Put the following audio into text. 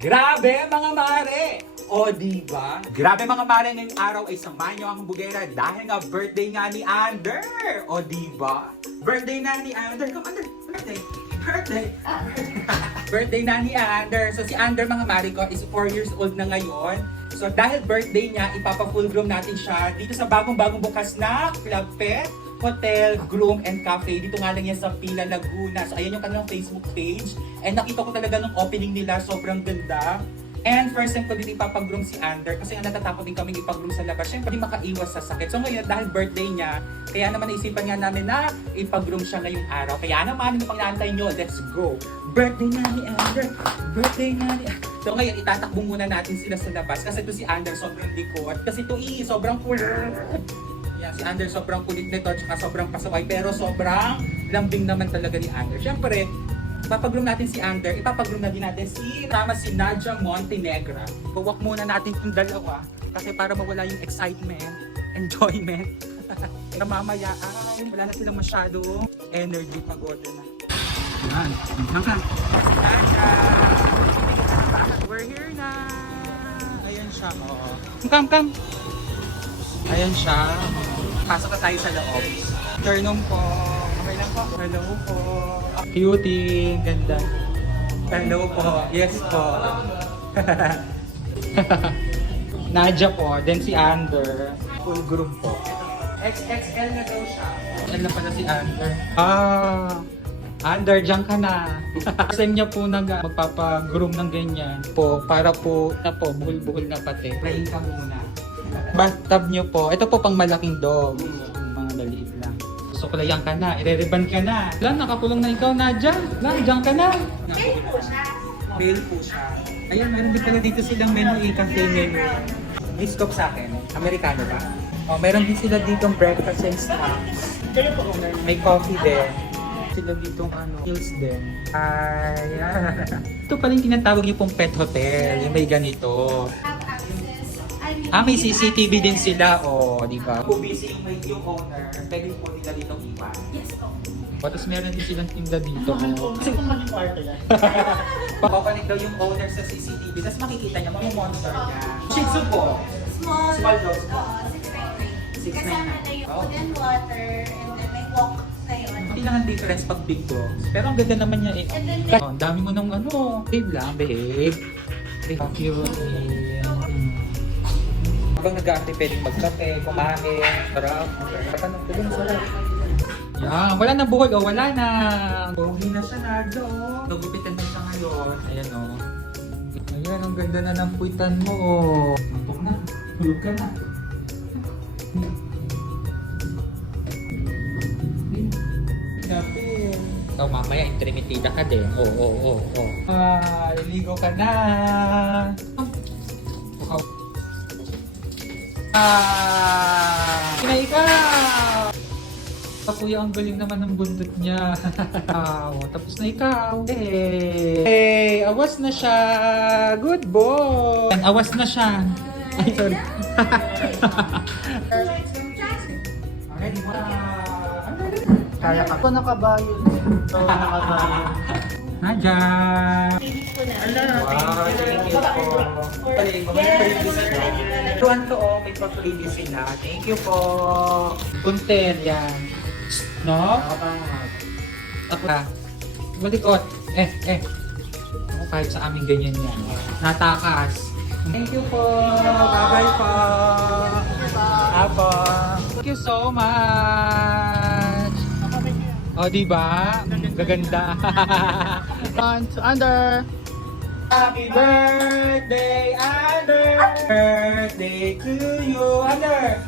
Grabe mga mare! O diba? Grabe mga mare, ngayong araw ay samahan nyo ang bugera dahil nga birthday nga ni Ander! O diba? Birthday na ni Ander! Come Ander! Birthday! Birthday! Birthday na ni Ander! So si Ander mga mare ko is 4 years old na ngayon. So dahil birthday niya, ipapa-full groom natin siya dito sa bagong bukas na Club Pet Hotel, Groom and Cafe. Dito nga lang yan sa Pila, Laguna. So ayan yung kanilang Facebook page. And nakita ko talaga nung opening nila, sobrang ganda. And first time ko dito ipapag-groom si Ander kasi nga natatakot din kami ipag-groom sa labas. Siyempre, hindi makaiwas sa sakit. So ngayon, dahil birthday niya, kaya naman naisipan nga namin na ipag-groom siya ngayong araw. Kaya naman, ano pang naantay nyo? Let's go! Birthday na ni Ander! Birthday na ni Ander! So ngayon, itatakbo muna natin sila sa labas kasi ito si Ander sobrang likod. Kasi ito sobrang cool. Yeah, si Ander sobrang kulit nito, tsaka sobrang pasaway, pero sobrang lambing naman talaga ni Ander. Siyempre, papag-groom natin si Ander, ipapag-groom na din natin si Nadia Montenegra. Buwak muna natin yung dalawa, kasi para mawala yung excitement, enjoyment. Mamaya ay wala na silang masyadong energy, pagod na. Yan, hangka. We're here na. Ayan siya, oh. Come. Ayan siya. Pasok na tayo sa loob. Turn po. Okay lang po. Hello po. Cutie. Ganda. Hello po. Yes po. Nadia po. Then si Ander. Full groom po. XXL na daw siya. Yan na pala si Ander. Ander, dyan ka na. Kasi niya po magpapa-groom ng ganyan. Po, para po, buhol-buhol na pati. Playin ka muna. Bathtub nyo po. Ito po pang malaking dog. Mga maliit lang. Suklayan ka na. Ire-riban ka na. Lang, nakakulong na ikaw, Nadia. Lang, dyan ka na. Bail po siya. Bail po siya. Ayan, meron din pala dito silang menu. Cafe menu. Biskop sa akin. Amerikano ba? Oh, meron din sila ditong breakfast and snacks. May coffee din. Sila ditong meals din. Ayan. Ito pala yung tinatawag niyo pong pet hotel. Yung may ganito. May CCTV din sila, di ba? Kung busy yung owner, pwede po nila dito iwan. Yes po. Tapos meron din silang tinda dito. Kasi kung maging kwarto yan. Papapanik daw yung owner sa CCTV, tapos makikita niya, mga monster niya. Shih Tzu po. Small dogs po. 699. Kasama na yung food and water, and then may walk na yun. Hindi lang ang difference pag big dogs. Pero ang ganda naman niya eh. And then, Ang dami mo ng babe lang, babe. Cute. Habang nag-aantay pwedeng magkape, kumain, sarap. Katanong ko din, sarap. Yan, wala na buhol, wala na. Buhuli na siya, Nadia, Nagupitan na siya ngayon. Ayan, Ayan, ang ganda na ng puwitan mo, Tulog na, tulog ka na. Kape. So, mamaya, intermitida ka din. Oo. Liligo ka na. Kinay ka! Kuya, ang galing naman ng bundot niya. Tapos na ikaw. Hey! Awas na siya! Good boy! Awas na siya! Ay, sorry. Ready mo na. Kaya ka. Ito nakabayo. Nadia! Hello. Wow, thank you po. Tuwan to, may pa-freebie sila. Thank you po. Punter, yan. No? Ako na. Malikot. Ako kahit sa amin ganyan yan. Natakas. Thank you po. Bye-bye po. Apo. Thank you so much. Diba? Gaganda. Under. Happy birthday, Ander! Birthday to you, Ander!